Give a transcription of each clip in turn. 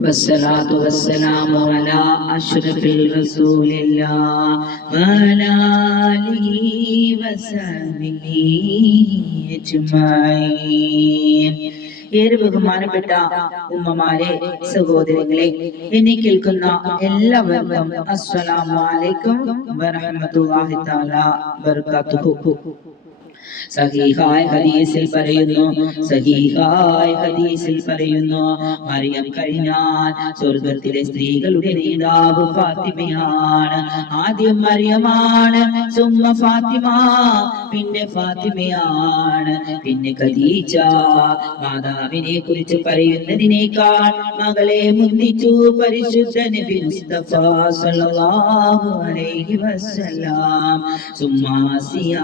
والصلاة والسلام على أشرف الرسول الله وعلى آله وصحبه أجمعين ഏറെ ബഹുമാനപ്പെട്ട ഉമ്മമാരെ സഹോദരങ്ങളെ എന്നെ കേൾക്കുന്ന എല്ലാവർക്കും അസ്സലാമു അലൈക്കും വറഹ്മത്തുള്ളാഹി തആല ബറകാതുഹു സഹീഹായ ഹദീസിൽ പറയുന്നു സഹീഹായ ഹദീസിൽ പറയുന്നു മറിയം കഴിഞ്ഞാൽ സ്വർഗത്തിലെ സ്ത്രീകളുടെ നേതാവ് ഫാത്തിമയാണ്. ആദ്യം മറിയമാണ് സുമ്മ ഫാത്തിമ പിന്നെ ഫാത്തിമയാണ്. പിന്നെ ഖദീജ മാതാവിനെ കുറിച്ച് പറയുന്നതിനേക്കാൾ മകളെ മുന്തിച്ചു പരിശുദ്ധ നബി മുസ്തഫ സല്ലല്ലാഹു അലൈഹി വസല്ലം. സുമ്മ ആസിയ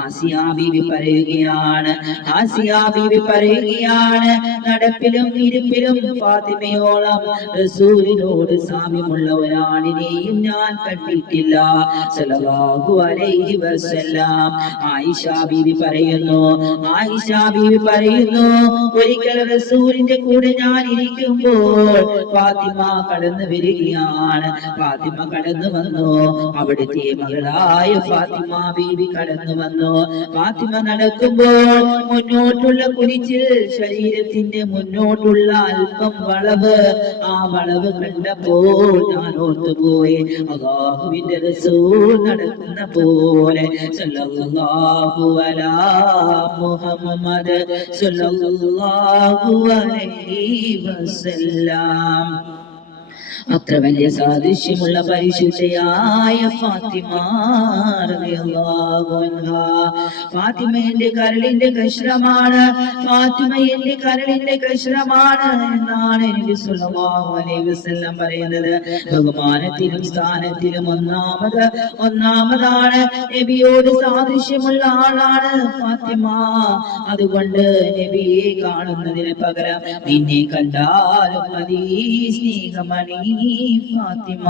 ആസിയ ബീവി പറയുകയാണ്. ആസിയ ബീവി പറയുകയാണ്. നടപ്പിലും ഇരിപ്പിലും ഫാത്തിമയോളം റസൂലിനോട് സാമ്യമുള്ള ഒരാളിനെയും ഞാൻ കണ്ടിട്ടില്ല. സല്ലല്ലാഹു അലൈഹി വസല്ലം. ആയിഷ ബീവി പറയുന്നു ആയിഷ ബീവി പറയുന്നു ഒരിക്കൽ റസൂലിന്റെ കൂടെ ഞാൻ ഇരിക്കുമ്പോൾ ഫാത്തിമ കടന്നു വരികയാണ്. ഫാത്തിമ കടന്നു വന്നു. അവിടുത്തെ മകളായ ഫാത്തിമ ബീവി കടന്നു വന്നു. ഫാത്തിമ നടക്കുമ്പോൾ മുന്നോട്ടുള്ള കുരിച്ചിൽ ശരീരത്തിന്റെ മുന്നോട്ടുള്ള അല്പം വളവ് ആ വളവ് കണ്ടപ്പോൾ ഞാൻ ഓർത്തുപോയി. അള്ളാഹുവിന്റെ റസൂൽ നടക്കുന്ന പോലെ സല്ലല്ലാഹു മുഹമ്മദ് സല്ലല്ലാഹു അലൈഹി വസല്ലം. അത്ര വലിയ സാദൃശ്യമുള്ള പരിശുദ്ധയായ ഫാത്തിമ റളിയല്ലാഹു അൻഹാ. ഫാത്തിമ എന്റെ കരളിന്റെ കഷ്ണമാണ്. ഫാത്തിമ എന്റെ കരളിന്റെ കഷ്ണമാണ് എന്നാണ് എനിക്ക് വസല്ലം പറയുന്നത്. ബഹുമാനത്തിലും സ്ഥാനത്തിലും ഒന്നാമത് ഒന്നാമതാണ് നബിയോട് സാദൃശ്യമുള്ള ആളാണ് ഫാത്തിമ. അതുകൊണ്ട് നബിയെ കാണുന്നതിന് പകരം നിന്നെ കണ്ടാലും മതി സ്നേഹമണി. ഫാത്തിമ